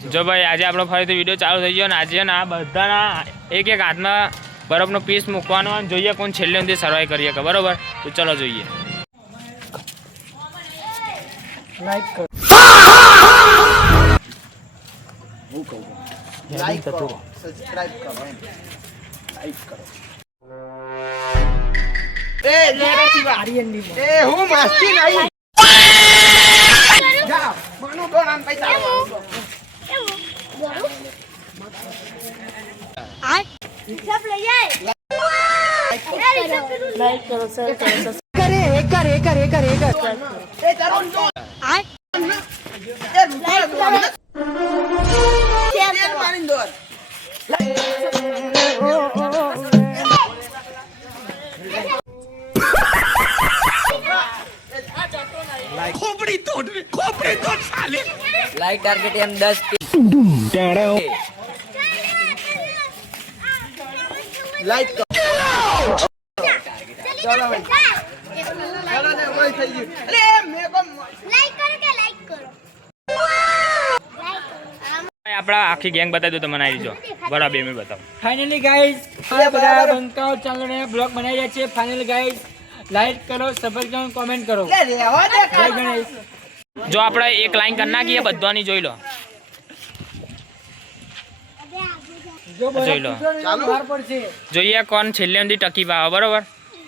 જો ભાઈ આજે આપણો ફરીથી વિડીયો ચાલુ થઈ ગયો ને આજે ને આ બધાના એક એક હાથમાં બરફનો પીસ મૂકવાનો અને જોઈએ કોણ છેલ્લે સુધી સર્વાઈવ કરીએ કે બરોબર તો ચલો જોઈએ લાઈક કરો લાઈક કરો સબસ્ક્રાઇબ કરો લાઈક કરો એ લેરાથી આર્યન ની એ હું મસ્તી નહીં જા મનો દોણાન પૈસા આ હિસાબ લઈ જાય લાઈક કરો શેર કરો કરે કરે એ તરુણ જો આ એ લાઈક કરો શેર મારીન દોર खोपड़ी तोड़ साले लाइट टारगेट एम 10 લાઈક કરો ચલો ભાઈ ચલો ને ઓય થઈ ગયું અરે મે કો લાઈક કરો કે લાઈક કરો આપણા આખી ગેંગ બતાવી દો તમને આવી જો બરાબર 2 મિનિટ બતાવો फाइनली गाइस આ બધા બંકાઓ ચાંગણે બ્લોગ બનાવી રહ્યા છે ફાઇનલી ગાइस લાઈક કરો સબસ્ક્રાઇબ કમેન્ટ કરો લે રેવા દે જય ગણેશ જો આપણે એક લાઈન કરી નાખીએ બધાની જોઈ લો જો જોઈ લો બહાર પડશે જોઈએ કોણ છેલ્લે સુધી ટકી પાવે બરોબર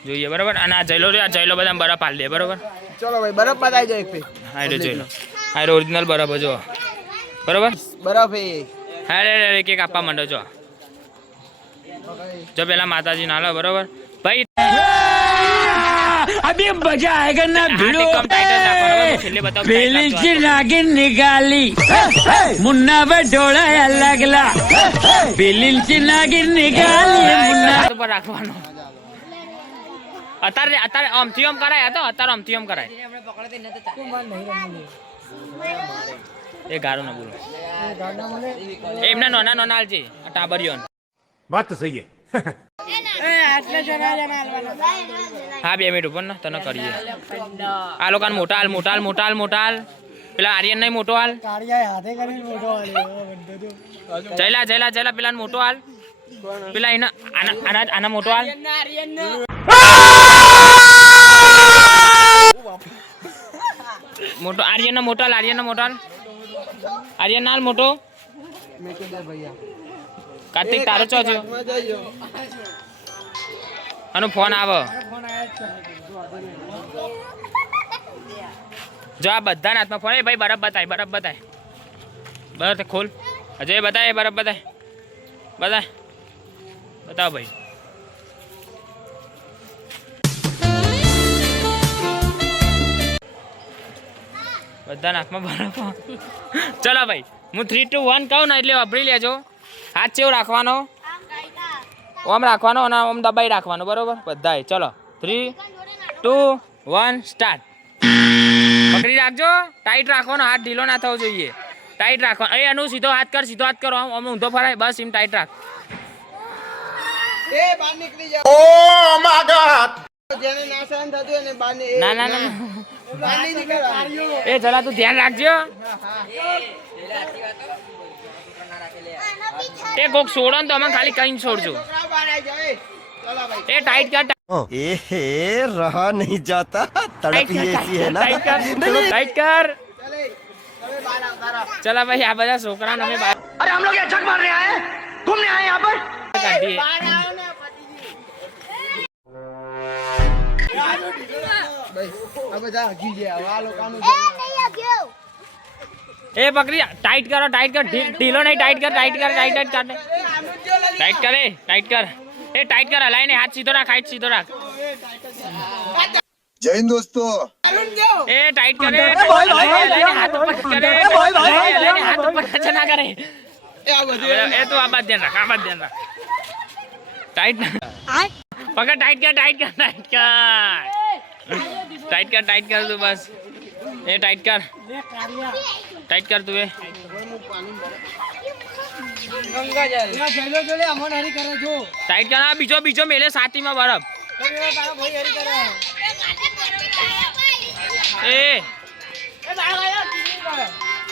જોઈએ બરોબર અને આ જઈલો બધા બરફ હાલ દે બરોબર ચલો ભાઈ બરફ બતાવી દો એક પે હા એટલે જોઈ લો આ ઓરિજિનલ બરફ જો બરોબર બરફ એ હા રે એક એક આપવા માંડો જો જો પેલા માતાજી ના લો બરોબર ભાઈ अभी मजा आएगा ना भिड़ो છેલ્લે બતાવો बेली की नागिन निकाली मुन्ना बटोड़ा लगला बेली की नागिन निकाली मुन्ना ઉપર રાખવાનો અત્યારે આમથી આમ કરાય તો અત્યારે આમથી આમ કરાય એ ગારો ના બોલો એમના નાના નાના હાલ છે ટાબરિયો बात तो सही है હા 2 મિનિટ ઉપર ને તને કરીએ આ લોકોને મોટા હાલ પેલા આર્યન નહીં મોટો હાલ જયલા પેલા મોટો હાલ પેલા એના આના મોટો હાલ મોટો આર્યન નો મોટો હાલ આર્યન હાલ મોટો કાર્તિક તારો ચો છો આનો ફોન આવે જો આ બધા હાથમાં ફોન એ ભાઈ બરફ બતાય બરફ ખોલ અજય બતાય બરફ બતાવ ભાઈ બધા હાથમાં બરફ ચલો ભાઈ હું 3, 2, 1 કહું ને એટલે વાપરી લેજો હાથ ચેવો રાખવાનો ઓમ રાખવાનો અને ઓમ દબાઈ રાખવાનો બરોબર બધાય ચલો 3, 2, 1 સ્ટાર્ટ પકડી રાખજો ટાઈટ રાખવાનો હાથ ઢીલો ના થવો જોઈએ ટાઈટ રાખવાનો એ અનુ સીધો હાથ કરો આમ ઊંધો ફરાય બસ એમ ટાઈટ રાખ એ બહાર નીકળી જાવ ઓ માય ગોડ જેને ના સહન થતું એને બહાર ના બહાર નહીં નીકળવાનું એ જરા તું ધ્યાન રાખજો એ કોક છોડો ને તો અમે ખાલી કઈ છોડજો છોકરાઓ બહાર આવી જાય ચલો ભાઈ એ ટાઈટ કર एहे रहा नहीं जाता तड़प ही ऐसी है ना ટાઈટ કર ચલે તમે બહાર આવતા રહો ચલા ભાઈ આ બધા છોકરાને અમે બહાર अरे हम लोग यहाँ छक मारने आए हैं घूमने आए यहाँ पर કાઢીએ બહાર આવો ને પતિજી ભાઈ આ બધા હગી ગયા આ લોકોનું એ નહીં આવ્યો એ પકડી ટાઈટ કર ઢીલો નહીં ટાઈટ કર ટાઈટ કર એ ટાઈટ કર હલાય ને હાથ સીધો રાખ जय हिंद दोस्तों એ ટાઈટ કરે હાથ ઉપર કરે હાથ ઉપર ટચ ના કરે એ આ બધું એ તો આ બાદ ધ્યાન રાખ ટાઈટ પકડ ટાઈટ કર તું બસ એ ટાઈટ કર તું એ ટાઈટ કર બીજો મેલે સાતીમાં બરફ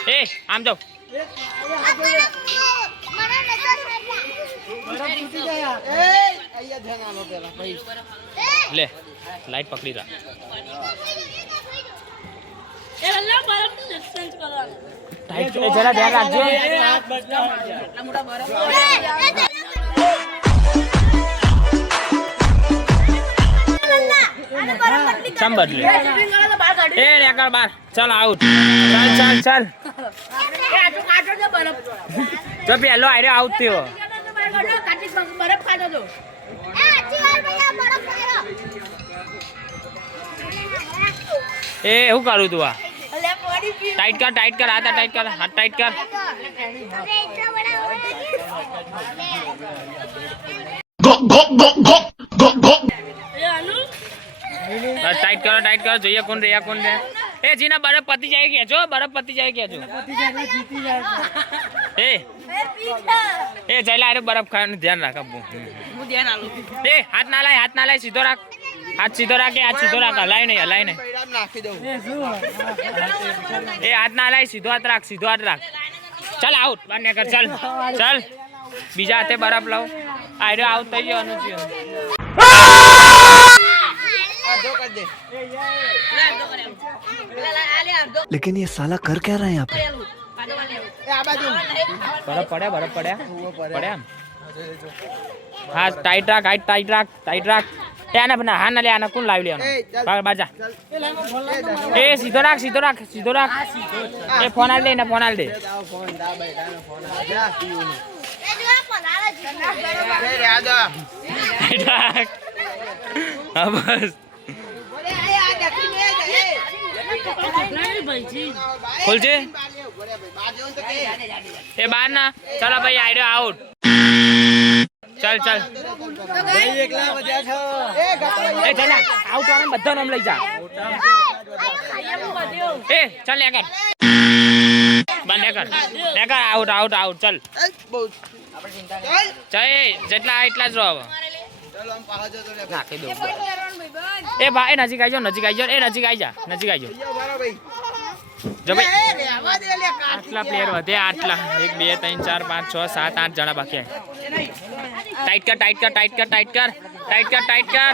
એ આમ જાઓ અહીંયા ધ્યાન આલો પેલા ભાઈ. લે લાઈટ પકડી રાખ. ટાઈટ જરા ધ્યાન રાખજો. ચમ બદલે એ નેકળ બાર. ચાલ આઉટ. ચાલ તો પેલો આયરો આઉટ થયો. એ એવું કરું તું આ ટાઈટ કર હાથ ટાઈટ કર. ટાઈટ કરો જોઈએ કોણ રે. એ જીના બરફ પતી જાય કેજો. એ જયલા અરે બરફ ખાવાનું ધ્યાન રાખ. એ હાથ ના લાય સીધો રાખ. હાથ સીધો રાખ. હલાય નહીં. નાખી દઉં. એ હાથ ના લાય સીધો હાથ રાખ. ચાલ આઉટ. બાર ને કર. ચાલ બીજા હાથે બરફ લાવ. આયરો આઉટ થઈ ગયો. અડધો કરી દે. लेकिन ये साला कर क्या रहा है यहाँ पे? એ આ બાજુ. બરફ પડ્યા. હા ટાઈટ રાખ. એ આના હા ના લે. આના કોણ લાવી લેવાનો બાજા. એ સીધો રાખ. એ ફોન આલ દે. ફોન દા ભાઈ. જા પીવું. હા બસ ખોલજે. એ બાર ના. ચાલો ભાઈ આઈડો આઉટ. ચાલ એ ચાલ આઉટ વાળા બધા નામ લઈ જા. એ ચાલ નેકર આઉટ ચાલ. જેટલા એટલા જ રહો હવે. નાખી દો. એ ભાઈ નજીક આવી જા. જો ભાઈ આટલા પ્લેયર વધે. 1 2 3 4 5 6 7 8 જણા બાકી. ટાઈટ કર.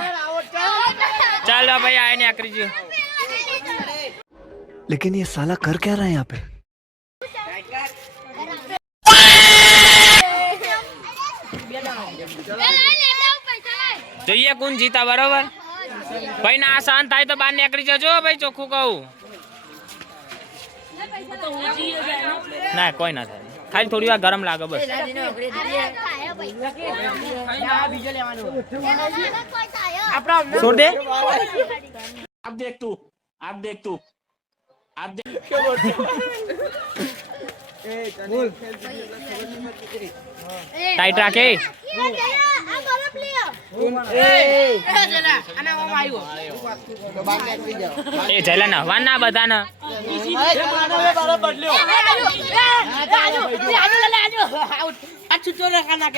ચાલ ભાઈ આને આકરી ગયો. लेकिन ये साला कर क्या रहा है यहाँ पे? જોઈએ કોણ જીતા. બરોબર ભાઈ ના શાંત થાય તો બહાર નીકળી જજો ભાઈ. ચોખ્ખું કહું. ના કોઈ ના થાય. ખાલી થોડી વાર ગરમ લાગે બસ. છોડ દે. ટાઈટ રાખે. એ જયલા ના વાન ના બધા ના.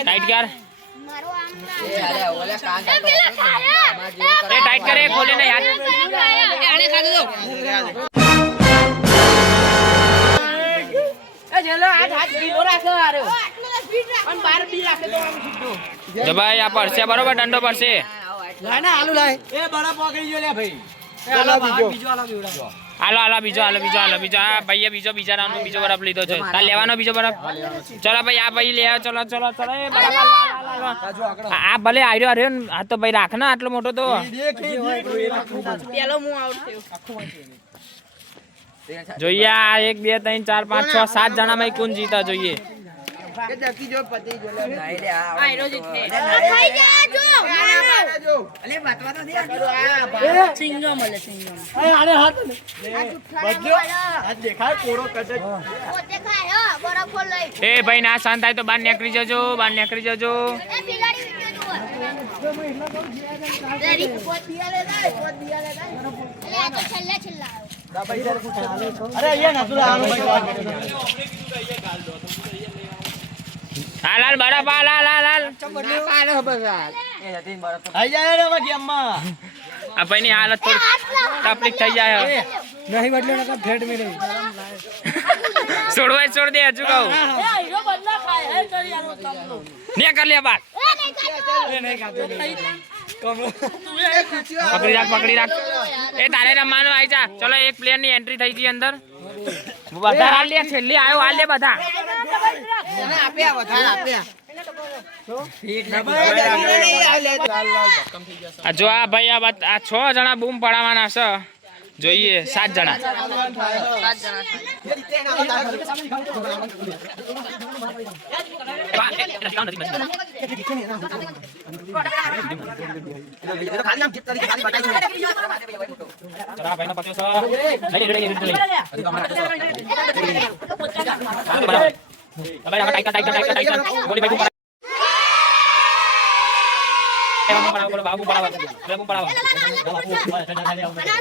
ટાઈટ કર. ટાઈટ કરે. ખોલે ને યાર. જો ભાઈ આ પડશે બરોબર. દંડો પડશે. હાલો બીજો. આ ભાઈએ બીજા રાઉન્ડ બીજો બરફ લીધો છે. તાર લેવાનો બીજો બરફ. ચલો ભાઈ આ ભાઈ લે. ચલો. એ બરફ આ ભલે આર્યો અરે. આ તો ભાઈ રાખ ના આટલો મોટો તો. જોઈએ આ 1 2 3 4 5 6 7 જણા માં કોણ જીતા જોઈએ. એ ભાઈ ના શાંત થાય તો બહાર નીકળી જજો. હાલ બરફ હાલ. આ ભાઈ ની હાલત થોડી તકલીફ થઈ જાય. છોડવાય છોડ દે હજુ કહું ને કર લે બાત પકડી રાખ એ તારે રમવાનું આવી જા ચલો એક પ્લેયર ની એન્ટ્રી થઈ ગઈ અંદર બધા હાલ લે છેલ્લી આવ્યો હાલ લે બધા આ જો આ ભાઈ આ 6 જણા બૂમ પડાવવાના છે જોઈએ 7 જણા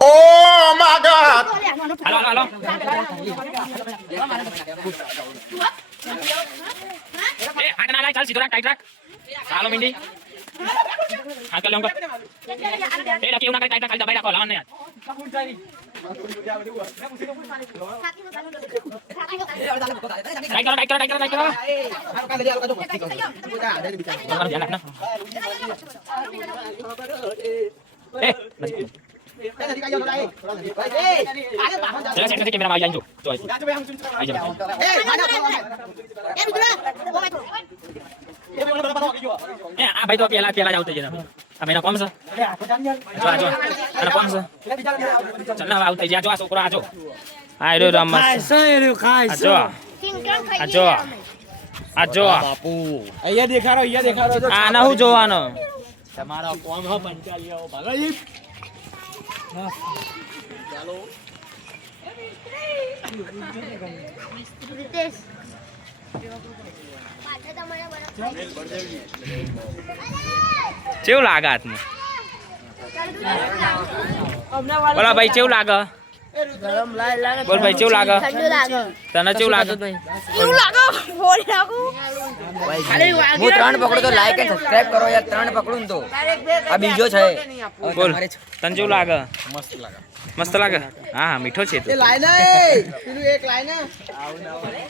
Oh my God! Halo. Akan alai chal sidora tight rack. Halo Mindy. Angkat le angkat. Dah kau nak tight rack kali dah bayar kau lawan ni. Tight kau. Jangan nak. Jangan saya kamera mai jangan tu. Baik tu piala jauh tu je. Kami nak kom se. Jo. Nak kom se. Jangan jauh tu je. Jo asuk kurang jo. Ayo ramas. Ajo. અહીંયા દેખાડો જો આના હું જોવાનો તમારો કોમ હો પંચાલિયો ભાગઈ रितेश पाछा તમારા બરાબર કેવું લાગે હાથમાં બોલા ભાઈ કેવું લાગે બોલ ભાઈ કેવું લાગે ઠંડુ લાગે તને કેવું લાગે કેવું લાગે ફોન લાગુ હું 3 પકડો તો લાઈક અને સબસ્ક્રાઇબ કરો યાર 3 પકડું ને તો આ બીજો છે બોલ તને કેવું લાગે મસ્ત લાગે હા મીઠો છે તો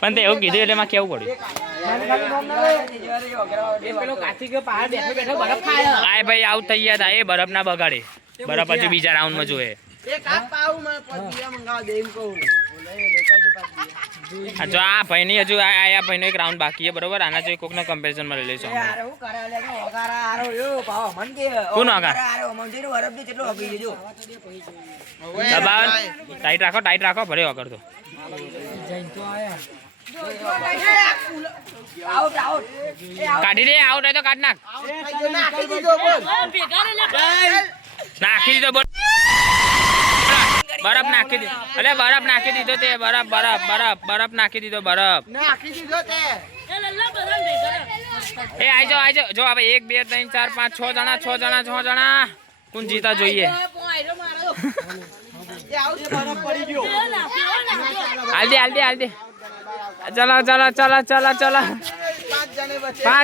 પણ તે એવું કીધું એટલે માં કેવું પડ્યું પેલો કાર્તિક પહાડ બેઠો બરફ ખાય આય ભાઈ આઉટ થઈ ગયા હતા એ બરફ ના બગાડે બરફ હજુ બીજા રાઉન્ડ માં જોઈએ જો આ ભાઈ ની હજુ આ ભાઈ નો એક રાઉન્ડ બાકી છે બરોબર આના જો કોક ના કમ્પેરિઝન માં લઈ લેશું યાર હું કરે લે ઓગારા આરો યો પાવ મન કે કોણ ઓગાર આરો મન જેનો વરબ દે કેટલો ઓગી જજો દબાવ ટાઈટ રાખો ભરે વગર તો આઉટ કાઢી દે આઉટ હોય તો કાઢ નાખ નાખી દીધો બોલ બરફ નાખી દીધો અલે બરફ નાખી દીધો તે બરફ નાખી દીધો બરફ એ આઈ જાઓ જો હવે 1 2 3 4 5 6 જણા કોણ જીતા જોઈએ હાલ દે ચલો 5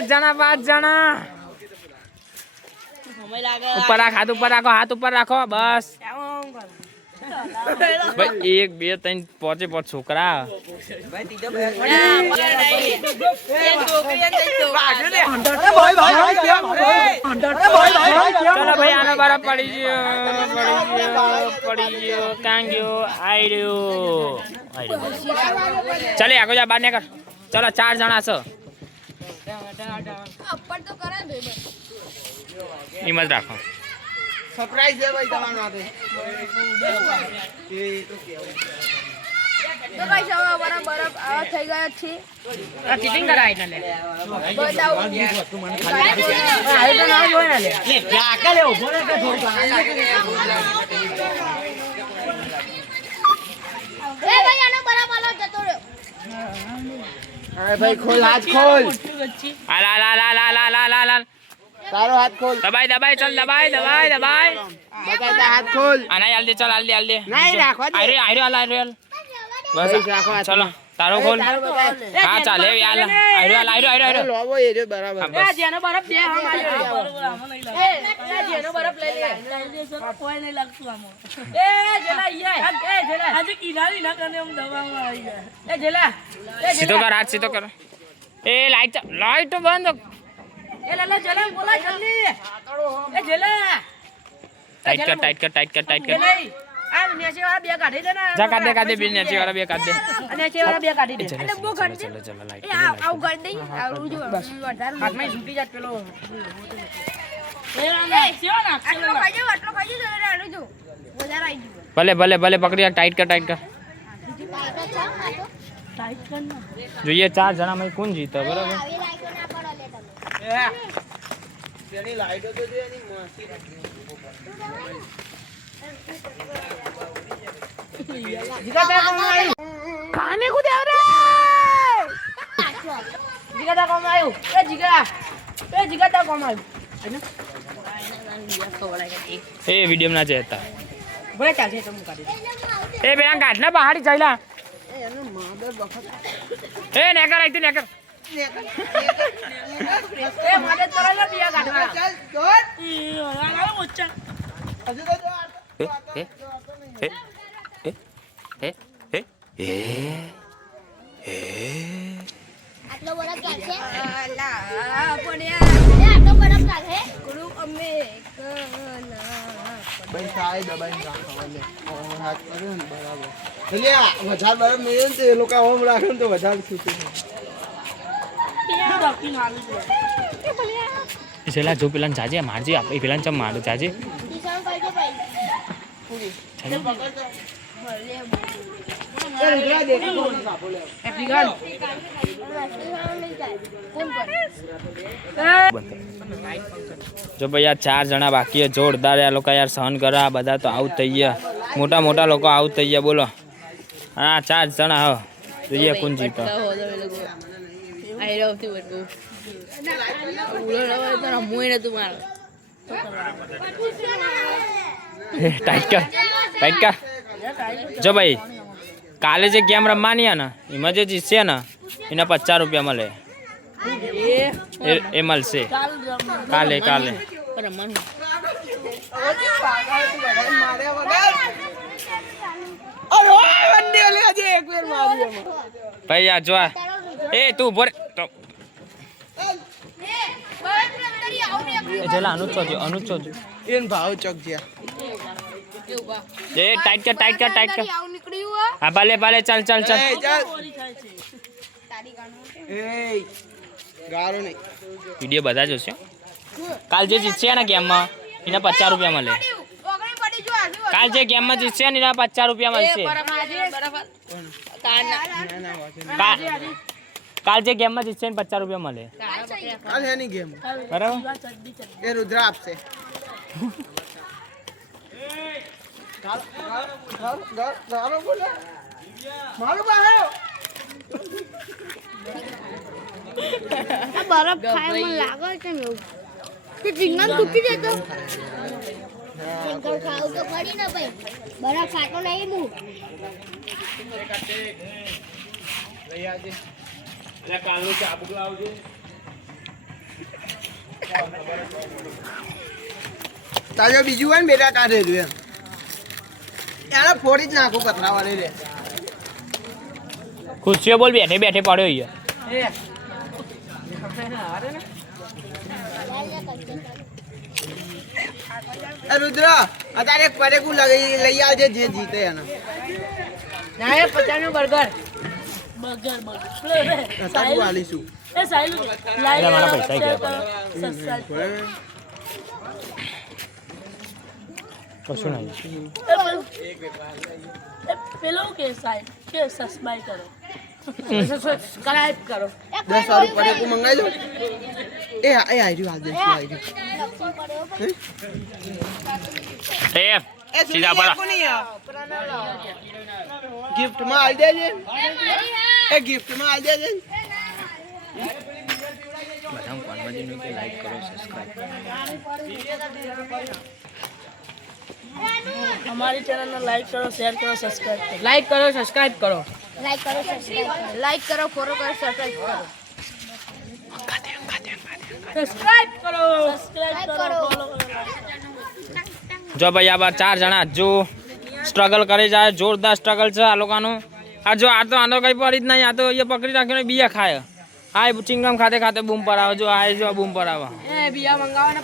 જણા ઉપર હાથ ઉપર રાખો બસ ભાઈ 1 2 3 5 છોકરા ભાઈ તીજો ચલો ભાઈ આનો બરફ પડી ગયો કાંગ ગયો આઈ રહ્યો ચાલે આગળ જા બહાર નીકળ ચલો 4 જણા છો હિંમત રાખો સરપ્રાઈઝ છે ભાઈ તમારા માટે તો ભાઈ સવા બરફ આવા થઈ ગયા છે આ ચીટિંગ કરાય એટલે બતાવો આયો ના જોય ને લે આકા લે ઉભો રે કે થોડું એ ભાઈ આનો બરફ આલો જતો રહ્યો અરે ભાઈ ખોલ હાથ ખોલ હાલ તારો હાથ ખોલ દબાઈ ચલ દબાઈ બતાતા હાથ ખોલ આના હાલ દે ચલ હાલ દે નહીં રાખવા દે આયરે હાલ બસ ચલો તારો ખોલ હા ચાલે આયરો લોબો એ રહ્યો બરાબર. જેનો બરફ દે હમ જેનો બરફ લઈ લે કોઈ નહીં લાગતું આમાં જેલા જેલા આજે કિનારી ના કરને હમ દવામાં આવી ગયા જેલા સીધો કર હાથ સીધો કર એ લાઈટ બંધ લાલા જેલા બોલા જલ્દી જેલા ટાઈટ કર આ નેચે વાળા બે કાઢી દે ને જા કાઢ દે બિલ નેચે વાળા બે કાઢ દે નેચે વાળા બે કાઢી દે એટલે બો કાઢી દે ચલો લાઈટ એ આવ કાઢી દે આવું જો વધારે હાથમાં છૂટી જાત પેલો આટલો ખાઈ જરા આડું જો વધારે આવી ગયું ભલે પકડી ટાઈટ કર ટાઈટ કર ના જોઈએ 4 જણામાં કોણ જીતે બરાબર તેની લાઈટો તો દે એની મસ્તી ખાને કુદે આવરે જીગા તા કોમ આવ્યું એ જીગા તા કોમ આવ્યું એ વિડિયો ના જતા ભલે ચાલશે તો હું કાઢી એ પેલા કાઢના પહાડી ચાલ્યા એ નેકર આઈતી નેકર એ મદદ કરાય બિયા કાઢવા ચાલ દોડ આલા મોચા હજુ તો જો આટલો બરફ કાઢે અલા પણ આટલો બરફ કાઢે ગુરુ અમે ભાઈ સાહેબ દબાઈને રાખવાને હાથ કર્યો ને બરાબર એટલે વધારે બરાબર મેળે ને તો એ લોકો આમ રાખે ને તો વધારે છૂટું છેલ્લા જો પેલા જાજે મારજી આપ પેલા ચમ માર જાજે જો ભાઈ યાર 4 જણા બાકી જોરદાર આ લોકો યાર સહન કરે આ બધા તો આઉટ થઈ ગયા મોટા લોકો આઉટ થઈ ગયા બોલો હા 4 જણા હા જોઈએ કોણ જીતો ટાઈટ કર જો ભાઈ કાલે જે ગેમ રમવાની ને એમાં જે જીતશે ને એના 50 રૂપિયા મળે એ મળશે કાલે ભાઈ યાર જો એ તું ઉભો રે તો જેલા અનુજ છો એન ભાવ ચોક જ્યા એ ટાઈટ કર હા ભલે ચાલ એ ચાલ એ ગારો નહીં વિડીયો બધા જોશે કાલ જે જીતશે ને ગેમમાં એના 50 રૂપિયા મળે કાલ જે ગેમમાં જીતશે ને એના 50 રૂપિયા મળશે કાલ જે ગેમમાં જીતશે ને 50 રૂપિયા મળે કાલ એની ગેમ બરાબર એ રુદ્ર આપશે ગારો બોલે મારું બાહેરો આ બરફ ખાય મને લાગે છે ને એવું તે ઝીંગા તૂટી જતો ઝીંગા ખાવ તો પડી ને ભાઈ બરફ ખાતો નહીં હું લઈ આવજે કાલનું ચાબુક લાવજે તાજો બીજું હોય ને બેટા કાઢે રહ્યું એમ એને ફોડી જ નાખું કચરા વાળી રે ખુશીઓ બોલ બેઠે પડ્યો અહીંયા એ રુદ્ર અત્યારે એક પરેકું લઈ આવજે જે જીતે એને ના 50 નું બર્ગર તારું આલીશું એ સાઈલ એટલે મારા પૈસા ગયા કશું નહીં પેલો કે સાઈલ કે સબસ્ક્રાઇબ કરો સબસ્ક્રાઇબ કરો 10 સારું પરેકું મંગાઈ દો એ આઈ રહ્યું સીધા પરા ગિફ્ટ માં આવી દેજે એ ગિફ્ટ માં આવી દેજે બધા કોન્ફરન્સ કે લાઈક કરો સબસ્ક્રાઇબ हमारी चैनल में लाइक करो शेयर करो सब्सक्राइब करो लाइक करो सब्सक्राइब करो લાઈક કરો ફોલો કરો સબસ્ક્રાઇબ કરો સબસ્ક્રાઇબ કરો ફોલો કરો જો ભાઈ આ બાર 4 જણા જો સ્ટ્રગલ કરે જાય જોરદાર સ્ટ્રગલ છે આ લોકોનું આ જો આ તો આનો કઈ પડી જ નહીં આ તો એ પકડી રાખ્યો બીયા ખાય આ ચિંગમ ખાતે ખાતે બૂમ પર આવે જો આ જો બૂમ પર આવે એ બિયા મંગાવો ને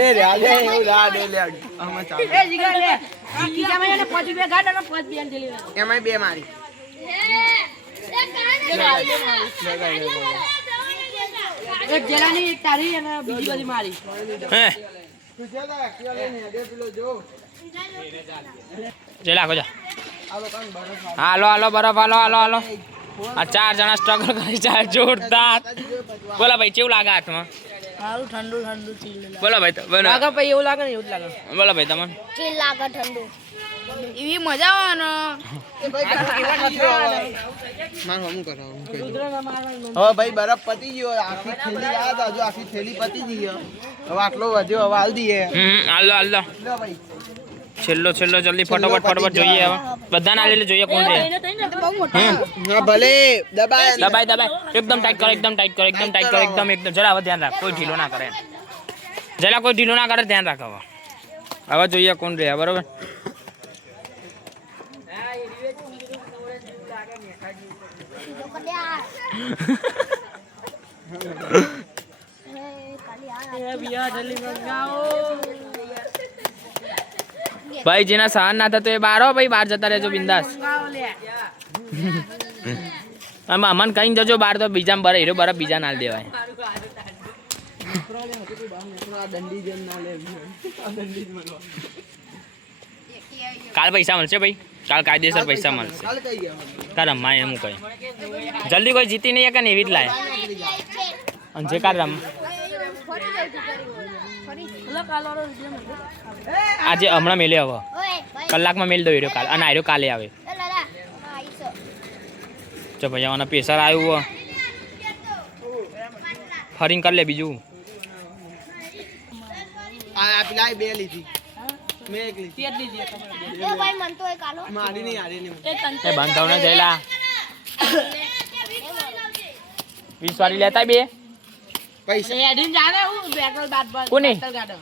એ રે આ લે એવું લા દે લે આમાં ચાલ એ જીગા લે બીજા મહિને 5 રૂપિયા ગાડ અને 5 બિયાન ડિલિવરી એમાંય બે મારી એક જેલાની એક તારી અને બીજી બધી મારી હે તું ચાલ એક્ટિવા લઈને દે પેલો જો જે લાગો જા આ લોકોને બરફ હાલો હાલો બરફ હાલો હાલો હાલો આ 4 જણા સ્ટ્રગલ કરી જાય જોરદાર બોલા ભાઈ કેવું લાગે હાથમાં સારું ઠંડુ ઠંડુ ચીલ બોલો ભાઈ બોલો લાગે ભાઈ એવું લાગે ને એવું જ લાગે બોલો ભાઈ તમને ચીલ લાગે ઠંડુ એવી મજા આવે ને માર હમ કરો હવે ભાઈ બરફ પતી ગયો આખી થેલી લાયા હતા જો આખી થેલી પતી ગઈ હવે આટલો વધ્યો હવે હાલ દઈએ હાલો હાલો લો ભાઈ છેલ્લો જલ્દી ફટાફટ જોઈએ હવે બધાને આલેલે જોઈએ કોણ રે હા ભલે દબાય દબાઈ એકદમ ટાઈટ કરો એકદમ જરા હવે ધ્યાન રાખ કોઈ ઢીલો ના કરે જરા કોઈ ઢીલો ના કરે ધ્યાન રાખ હવે જોઈએ કોણ રે બરોબર ભાઈ જેના સહન ના થતો એ બાર હો ભાઈ બહાર જતા રહેજો બિંદાસ આમાં અમન કઈ જજો બહાર તો બીજા બરે હીરો બરફ બીજા ના દેવાય કાલ પૈસા મળશે ભાઈ કાલ કાયદેસર પૈસા મળશે કાલ કઈ ગયા કાલ રમવા એમ કઈ જલ્દી કોઈ જીતી નહીં કે એવી જ લાય અને જે કાલ રમ આજે હમણાં મેલે હવે કલાકમાં મેલ દો હીરો કાલ અને આર્યો કાલે આવે જો ભાઈ આના પ્રેશર આવ્યું ફરીને કરી લે બીજું આ પેલા બે લીધી મેં એક લીધી મારી નહીં હારી નહીં એ બાંધવ ને જઈલા 20 વાળી લેતા બે પૈસા એડીન જાને હું બેટલ બાદ બાદ કોની? બેટલ ગાડો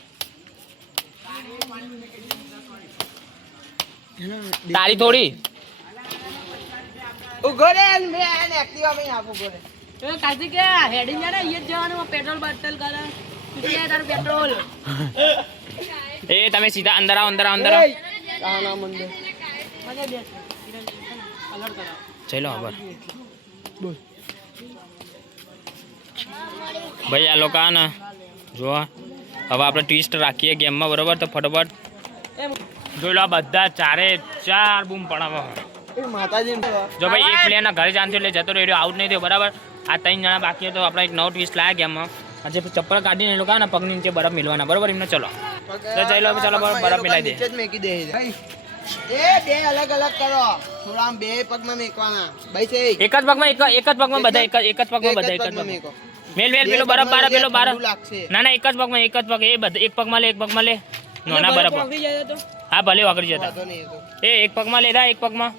તારી થોડી ઉગો રે મે આને એક્ટિવા માં આપો ગોરે એ કાજી કે હેડીન જાને ઈ જ જવાનું પેટ્રોલ બાટલ કરે કેટલે તારું પેટ્રોલ એ તમે સીધા અંદર આવો અંદર આવો આના મંદિર મને દે અલર્ટ કરો જઈ લો ખબર ભાઈ આ લોકો ને જો હવે આપણે ટ્વિસ્ટ રાખીએ ગેમમાં બરોબર તો ફટાફટ જોઈ લો આ બધા 4 બૂમ પડાવો એ માતાજી જો ભાઈ એક પ્લેયરના ઘરે જાણતો એટલે જતો રહ્યો આઉટ નહીં થયો બરાબર આ 3 જણા બાકી તો આપણે એક નવો ટ્વિસ્ટ લાયા ગેમમાં આજે ચપ્પલ કાઢીને એ લોકો ને પગની નીચે બરફ મિલવાના બરોબર એમને ચલો તો જઈ લો ચલો બરફ મિલાઈ દે નીચે જ મેકી દે ભાઈ એ બે અલગ અલગ કરો થોડા આમ બે પગમાં મેકવાના ભાઈ છે એક જ પગમાં બધા એક જ પગમાં મેકો મેલ પેલો બરફ બાર પેલો બાર લાગશે ના એક જ પગમાં એ બધા એક પગમાં લે નાના બરફ પકડી જાય તો હા ભલે વાગડી જતા વાંધો નહીં એ તો એ એક પગમાં લેતા એક પગમાં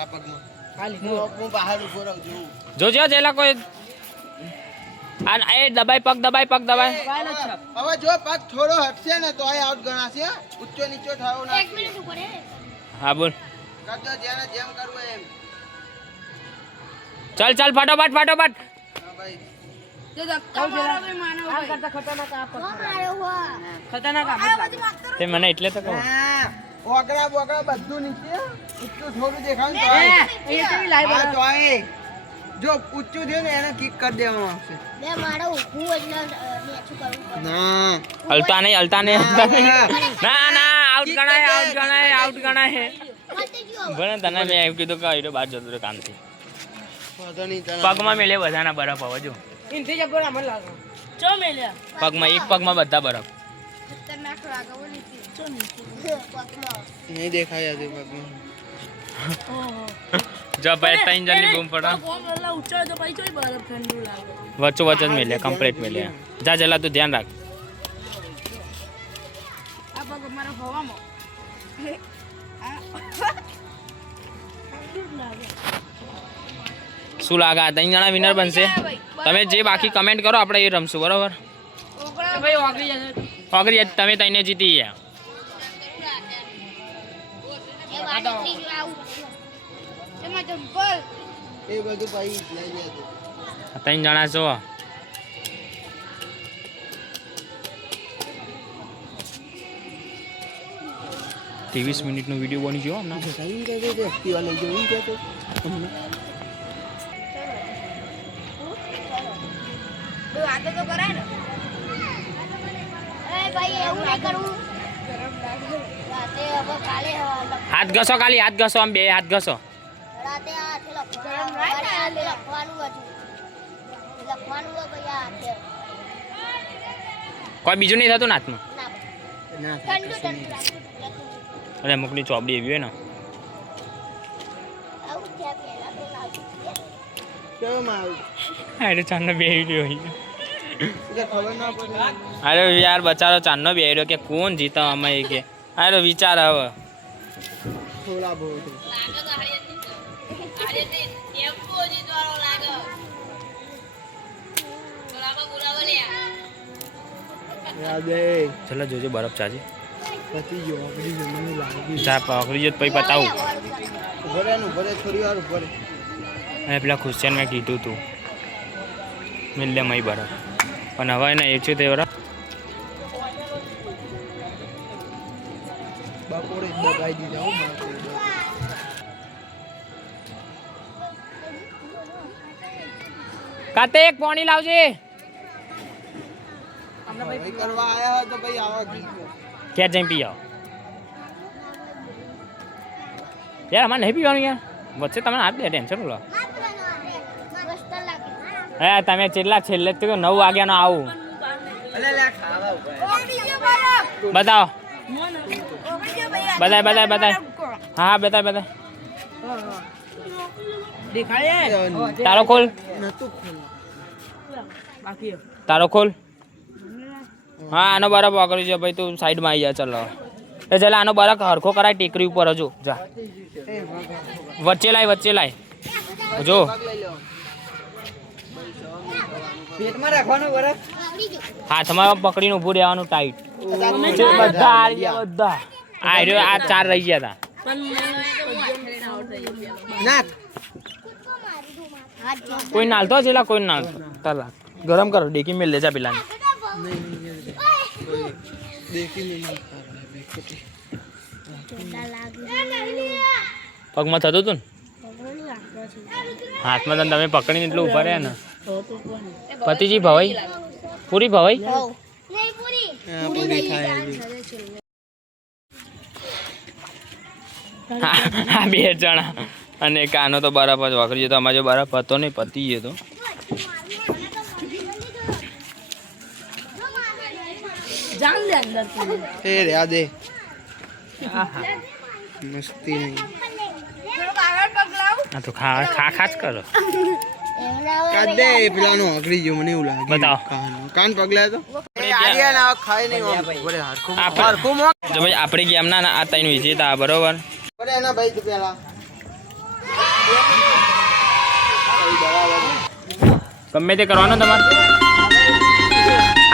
આ પગમાં હું બહાર ઉભો રહું છું જોજો જેલા કોઈ આ એ દબાઈ પગ દબાઈ હવે જો પગ થોડો હટશે ને તો આ આઉટ ગણાશે ઊંચો નીચો થાવ ના હા બોલ કરજો જેને જેમ કરવું એમ ચાલ ફટાફટ હા ભાઈ જો ધક્કા મારો તો માનવ ભાઈ કરતા ખતરનાક આ ખતરનાક આ તે મને એટલે તો કહું હા ઓગરા બોગરા બધું નીચે ઊંચું થોડું દેખાવ ને એ તેની લાઈવ હા તો આય જો ઊંચું થયું ને એને કિક કરી દેવામાં આવશે ના હલતા નહીં ના આઉટ ગણાય ભલે તને મેં એમ કીધું કે એ બહાર જતો કામથી વાંધો નહીં તને પગમાં મેલે બધાના બરફ હવે જો ઇનથી જબર અમર લાગે ચો મેલ્યા પગમાં એક પગમાં બધા બરફ ખતરનાક લાગે બોલી ચો નહીં દેખાય આજે પગમાં જો ભાઈ 3 જણની બૂમ પડો કોમ એટલા ઊંચો તો પછી ચોય બરફ ઠંડુ લાગે વચ્ચો જ મેલે કમ્પ્લીટ મેલે જા જલા તું ધ્યાન રાખ આ પગ મારો હવામાં શું લાગે આ 3 જણા વિનર બનશે? તમે જે બાકી કમેન્ટ કરો આપણે એ રમશું બરોબર. ભાઈ વાગી જશે. ઓગરી તમે તઈને જીતી ગયા. એ બધું ભાઈ લઈ લે 3 જણા છો. ત્રેવીસ મિનિટનો વિડીયો બની ગયો હમણાં. એક્ટિવા લઈ જવું કે તો હાથ ઘસો ખાલી હાથ ઘસો આમ બે હાથ ઘસો. કોઈ બીજું નહીં થતું ને હાથમાં? અરે અમુકની ચોપડી એવી હોય ને. કેમ આવ્યું અરે ચાંદનો બેહી રહ્યો એટલે ખબર ના પડે અરે યાર બચારો ચાંદનો બેહી રહ્યો કે કોણ જીતા અમે કે અરે વિચાર હવે થોડા બહુ યાદે ચલો જોજો બરફ ચાજી પતી ગયો આપણી જમીન લાગી ચા પકડી જો પછી બતાવું. ઉભરે થોડી વાર ઉભરે અને પેલા ક્વેશ્ચન મેં કીધું તું મિલે મય બરફ પણ હવે એને એ છે તે બરફ બપોરે જ દબાઈ દીધા હો બાપરે. કાતે એક પાણી લાવજે. ભાઈ કરવા આયા હોય તો ભાઈ આવા ગીત ક્યાં જઈને પી આવો યાર. અમારે નહીં પીવાનું યાર વચ્ચે તમે હાથ દે ટેન્શન લો. હે તમે છેલ્લે 9 વાગ્યાનો આવું બતાવો. બતાય હા બતાય તારો ખોલ નતું ખોલ બાકી તારો ખોલ. હા આનો બરફ વાગડી છે ભાઈ તું સાઈડમાં આવી જા. ચલો એ ચાલ આનો બરફ હરખો કરાય ટેકરી ઉપર હજુ જા વચ્ચે લાય જો પેટમાં રાખવાનો બરફ હાથમાં પકડીને ઊભું રહેવાનું ટાઈટ. બધા હારી ગયા બધા. આ રહ્યો આ 4 રહી ગયા હતા. નાખ કોઈ નાલતો છે કોઈ નાલતો તલા ગરમ કરો ડેકી મેલ લેજા પેલાને. પગમાં થતું હતું ને હાથમાં તને તમે પકડીને એટલું ઉભા રહ્યા ને. પતિજી ભવાઈ પૂરી ભવાઈ હા 2 જણા અને કાનો તો બરફ જ વાગડી ગયો તો. અમારે જો બરફ હતો નહીં પતી ગયો તો. જાન દે અંદર એ રહ્યા દે મસ્તી નહીં હા તો ખા જ કરો. કાઢ દે પેલાનો અઘરી ગયો મને એવું લાગે. બતાવો. કાન પગલા તો આડિયા ના ખાઈ નહીં બરે હરખું જો ભાઈ આપણે ગેમના આ 3 વિજેતા બરોબર. બરે એના ભાઈ તો પેલા ગમે તે કરવાનું તમારે.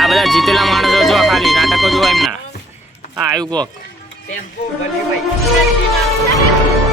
આ બધા જીતેલા માણસો જો ખાલી નાટકો જો એમના. હા આવ્યું કોક ટેમ્પો ભલી ભાઈ